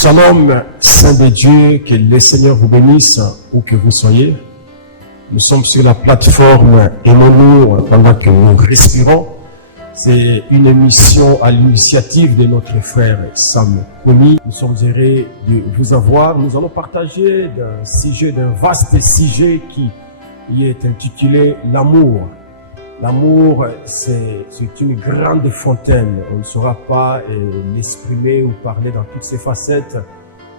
Shalom, Saint de Dieu, que le Seigneur vous bénisse où que vous soyez. Nous sommes sur la plateforme Aimons-nous pendant que nous respirons. C'est une émission à l'initiative de notre frère Sam Kouni. Nous sommes heureux de vous avoir. Nous allons partager d'un vaste sujet qui est intitulé l'amour. L'amour, c'est une grande fontaine. On ne saura pas l'exprimer ou parler dans toutes ses facettes.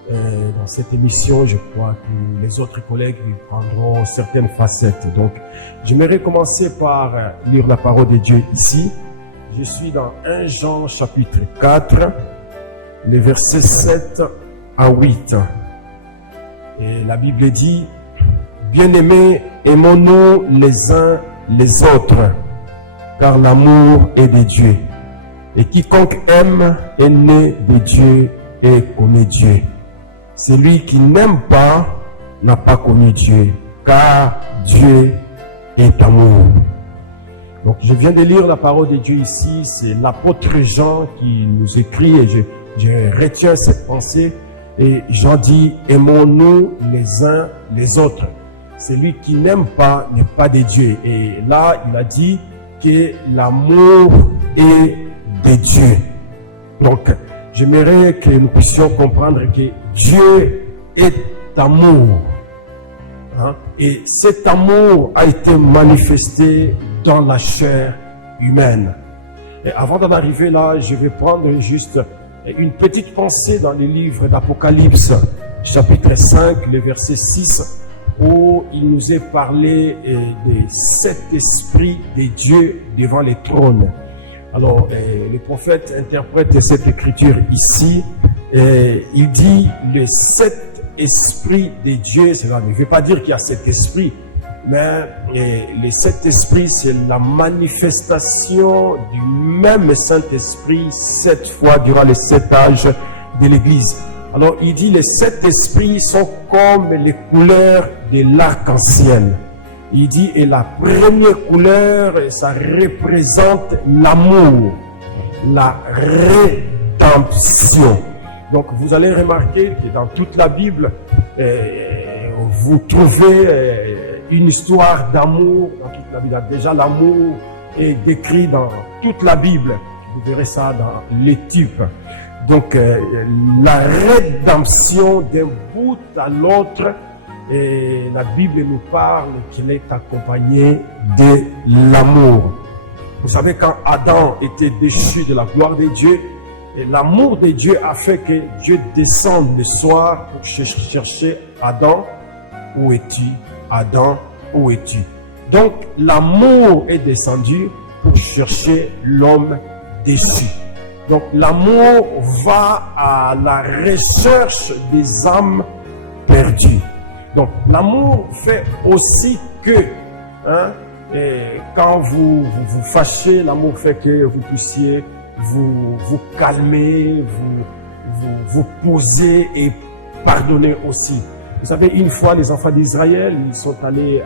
Dans cette émission, je crois que les autres collègues prendront certaines facettes. Donc, j'aimerais commencer par lire la parole de Dieu ici. Je suis dans 1 Jean chapitre 4, les versets 7 à 8. Et la Bible dit, « Bien-aimés, aimons-nous les uns les autres, car l'amour est de Dieu. Et quiconque aime est né de Dieu et connaît Dieu. Celui qui n'aime pas n'a pas connu Dieu, car Dieu est amour. » Donc je viens de lire la parole de Dieu ici, c'est l'apôtre Jean qui nous écrit et je retiens cette pensée. Et Jean dit, aimons-nous les uns les autres. Celui qui n'aime pas n'est pas de Dieu. Et là, il a dit que l'amour est de Dieu. Donc, j'aimerais que nous puissions comprendre que Dieu est amour. Et cet amour a été manifesté dans la chair humaine. Et avant d'en arriver là, je vais prendre juste une petite pensée dans le livre d'Apocalypse, chapitre 5, le verset 6, où il nous est parlé des 7 esprits de Dieu devant les trônes. Alors, le prophète interprète cette écriture ici, et il dit les 7 esprits de Dieu. Cela ne veut pas dire qu'il y a 7 esprits, mais les 7 esprits, c'est la manifestation du même Saint-Esprit 7 fois durant les 7 âges de l'Église. Alors, il dit les 7 esprits sont comme les couleurs de l'arc-en-ciel. Il dit, et la première couleur, ça représente l'amour, la rédemption. Donc, vous allez remarquer que dans toute la Bible, vous trouvez une histoire d'amour dans toute la Bible. Déjà, l'amour est décrit dans toute la Bible. Vous verrez ça dans les types. Donc, la rédemption d'un bout à l'autre, et la Bible nous parle qu'elle est accompagnée de l'amour. Vous savez, quand Adam était déchu de la gloire de Dieu, et l'amour de Dieu a fait que Dieu descende le soir pour chercher Adam. Où es-tu? Adam, où es-tu? Donc, l'amour est descendu pour chercher l'homme déchu. Donc, l'amour va à la recherche des âmes perdues. Donc, l'amour fait aussi que, quand vous fâchez, l'amour fait que vous puissiez vous calmer, vous poser et pardonner aussi. Vous savez, une fois, les enfants d'Israël, ils sont allés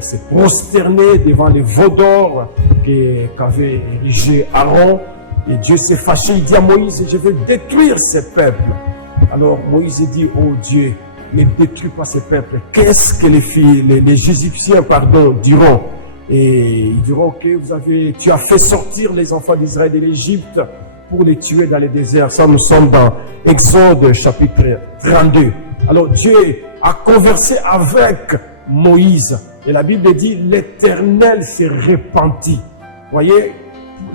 se prosterner devant les veaux d'or qu'avait érigé Aaron. Et Dieu s'est fâché, il dit à Moïse, je vais détruire ces peuples. Alors Moïse dit, oh Dieu, ne détruis pas ces peuples. Qu'est-ce que les Égyptiens, diront? Et ils diront que tu as fait sortir les enfants d'Israël de l'Égypte pour les tuer dans les déserts. Ça, nous sommes dans Exode chapitre 32. Alors Dieu a conversé avec Moïse. Et la Bible dit, l'Éternel s'est repenti. Voyez,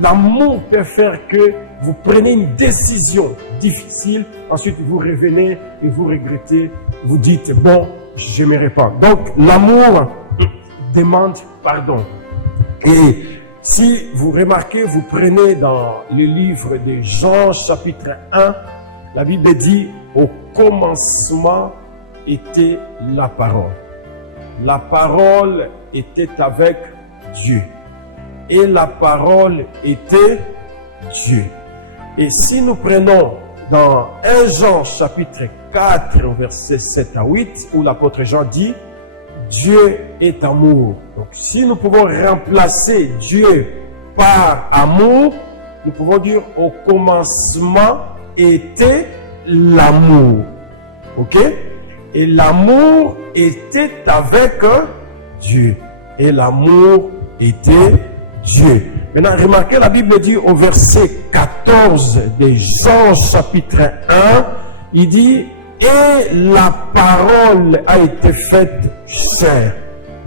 l'amour peut faire que vous prenez une décision difficile, ensuite vous revenez et vous regrettez, vous dites, bon, je me répands. Donc, l'amour demande pardon. Et si vous remarquez, vous prenez dans le livre de Jean chapitre 1, la Bible dit, au commencement était la parole. La parole était avec Dieu. Et la parole était Dieu. Et si nous prenons dans 1 Jean chapitre 4, versets 7 à 8, où l'apôtre Jean dit, Dieu est amour. Donc si nous pouvons remplacer Dieu par amour, nous pouvons dire au commencement était l'amour. Ok? Et l'amour était avec Dieu. Et l'amour était Dieu. Maintenant, remarquez, la Bible dit au verset 14 de Jean chapitre 1, il dit, et la parole a été faite chair.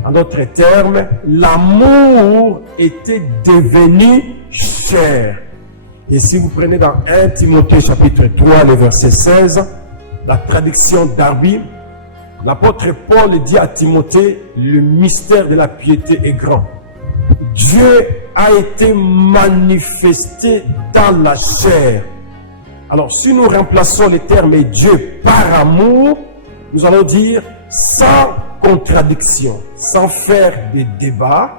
En d'autres termes, l'amour était devenu chair. Et si vous prenez dans 1 Timothée chapitre 3, le verset 16, la traduction d'Arby, l'apôtre Paul dit à Timothée, le mystère de la piété est grand. Dieu a été manifesté dans la chair. Alors, si nous remplaçons le terme Dieu par amour, nous allons dire sans contradiction, sans faire des débats,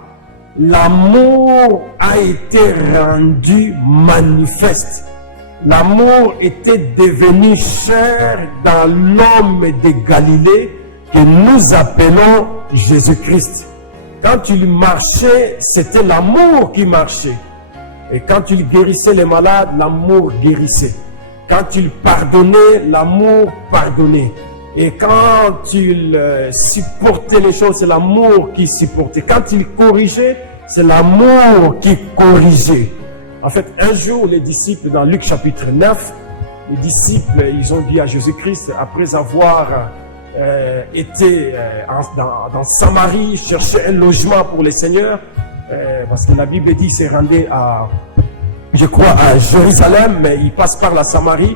l'amour a été rendu manifeste. L'amour était devenu chair dans l'homme de Galilée que nous appelons Jésus-Christ. Quand il marchait, c'était l'amour qui marchait. Et quand il guérissait les malades, l'amour guérissait. Quand il pardonnait, l'amour pardonnait. Et quand il supportait les choses, c'est l'amour qui supportait. Quand il corrigeait, c'est l'amour qui corrigeait. En fait, un jour, les disciples, dans Luc chapitre 9, les disciples, ils ont dit à Jésus-Christ, après avoir été dans Samarie, chercher un logement pour les seigneurs, parce que la Bible dit qu'il s'est rendu à, je crois, à Jérusalem, mais il passe par la Samarie.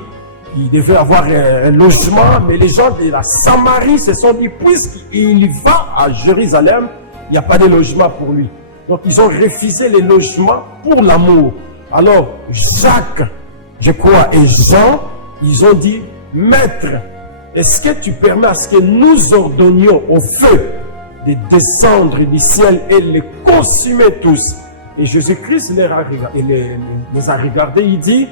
Il devait avoir un logement, mais les gens de la Samarie se sont dit, puisqu'il va à Jérusalem, il n'y a pas de logement pour lui. Donc, ils ont refusé les logements pour l'amour. Alors, Jacques, je crois, et Jean, ils ont dit, Maître, est-ce que tu permets à ce que nous ordonnions au feu de descendre du ciel et les consumer tous? Et Jésus-Christ les a regardés, il dit,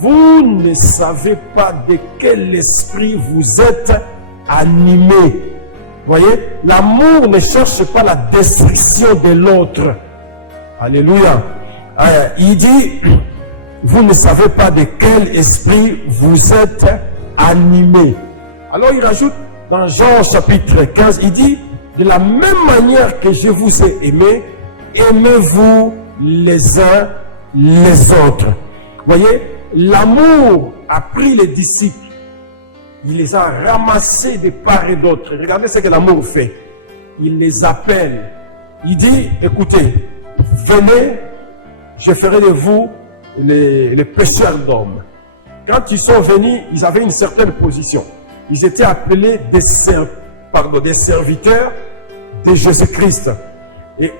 vous ne savez pas de quel esprit vous êtes animés. Voyez, l'amour ne cherche pas la destruction de l'autre. Alléluia. Il dit, vous ne savez pas de quel esprit vous êtes animés. Alors il rajoute dans Jean chapitre 15, il dit, de la même manière que je vous ai aimé, aimez-vous les uns les autres. Voyez, l'amour a pris les disciples. Il les a ramassés de part et d'autre. Regardez ce que l'amour fait. Il les appelle. Il dit, écoutez, venez, je ferai de vous les pêcheurs d'hommes. Quand ils sont venus, ils avaient une certaine position. Ils étaient appelés des serviteurs de Jésus-Christ. Et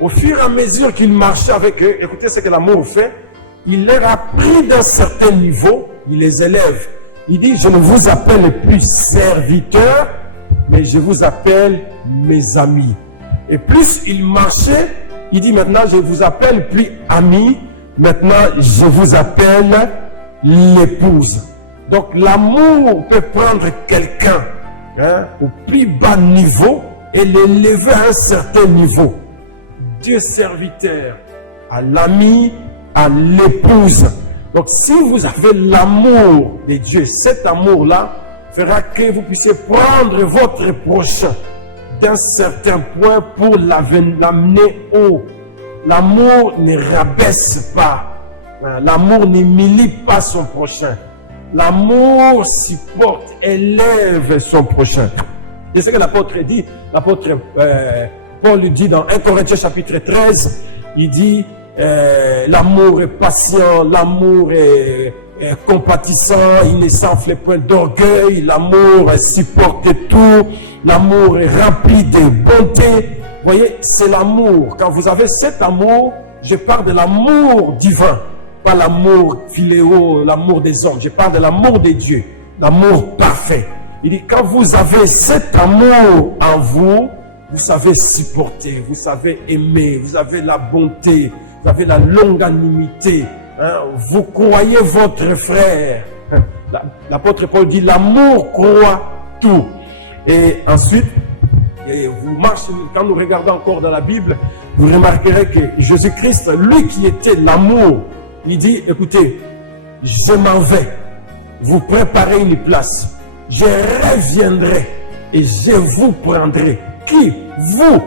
au fur et à mesure qu'ils marchaient avec eux, écoutez ce que l'amour fait, il leur a pris d'un certain niveau, il les élève. Il dit, je ne vous appelle plus serviteurs, mais je vous appelle mes amis. Et plus il marchait, il dit maintenant, je ne vous appelle plus amis, maintenant je vous appelle l'épouse. Donc l'amour peut prendre quelqu'un au plus bas niveau et l'élever à un certain niveau. Dieu serviteur, à l'ami, à l'épouse. Donc si vous avez l'amour de Dieu, cet amour-là fera que vous puissiez prendre votre prochain d'un certain point pour l'amener haut. L'amour ne rabaisse pas. L'amour n'humilie pas son prochain. L'amour supporte, élève son prochain. C'est ce que l'apôtre dit. L'apôtre Paul dit dans 1 Corinthiens chapitre 13, il dit l'amour est patient, l'amour est compatissant, il ne s'enfle point d'orgueil, l'amour supporte tout, l'amour est rempli de bonté. Vous voyez, c'est l'amour. Quand vous avez cet amour, je parle de l'amour divin, pas l'amour philéo, l'amour des hommes. Je parle de l'amour de Dieu, l'amour parfait. Il dit, quand vous avez cet amour en vous, vous savez supporter, vous savez aimer, vous avez la bonté, vous avez la longanimité, vous croyez votre frère. L'apôtre Paul dit, l'amour croit tout. Et ensuite, vous marchez, quand nous regardons encore dans la Bible, vous remarquerez que Jésus-Christ, lui qui était l'amour, il dit, écoutez, je m'en vais, vous préparez une place. Je reviendrai et je vous prendrai. Qui? Vous,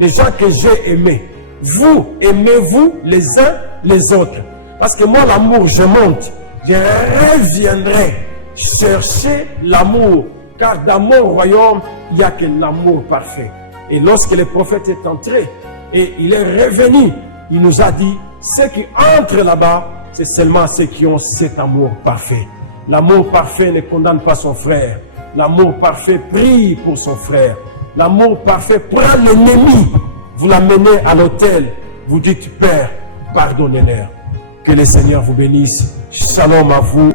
les gens que j'ai aimés. Vous, aimez-vous les uns les autres. Parce que moi, l'amour, je monte. Je reviendrai chercher l'amour. Car dans mon royaume, il n'y a que l'amour parfait. Et lorsque le prophète est entré et il est revenu, il nous a dit, ceux qui entrent là-bas, c'est seulement ceux qui ont cet amour parfait. L'amour parfait ne condamne pas son frère. L'amour parfait prie pour son frère. L'amour parfait prend l'ennemi. Vous l'amenez à l'autel. Vous dites, Père, pardonnez-leur. Que le Seigneur vous bénisse. Shalom à vous.